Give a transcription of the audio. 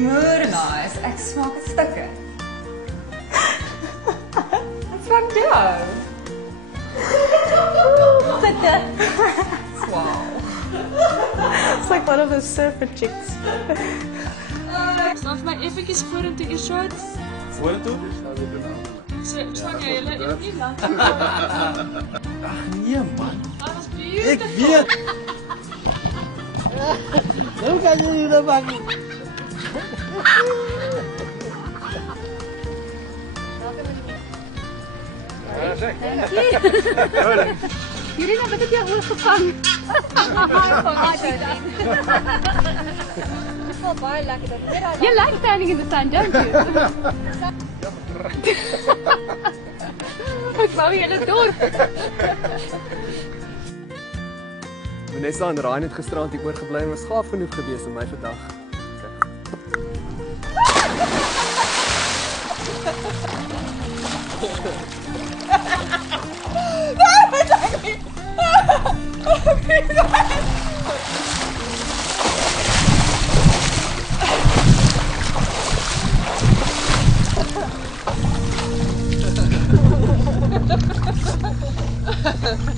Moordenaars, ek smaak het stukke. Wat smaak jou? Stukke. Wow. It's like one of those surfer chicks. Laat my eventjes vorentoe eers short. Vorentoe? So, staan jy julle nie lank. Ag nee man. Dat was Ek beautiful. weet. Nou kan jy nie dat maak nie. Irina, wat het jy oor gevang? You like standing in the sun, don't you? Ek wou julle dorp. Vanessa en Ryan het gisterand hier oorgebly en was gaaf genoeg geweest om my vandag. Ha ha ha.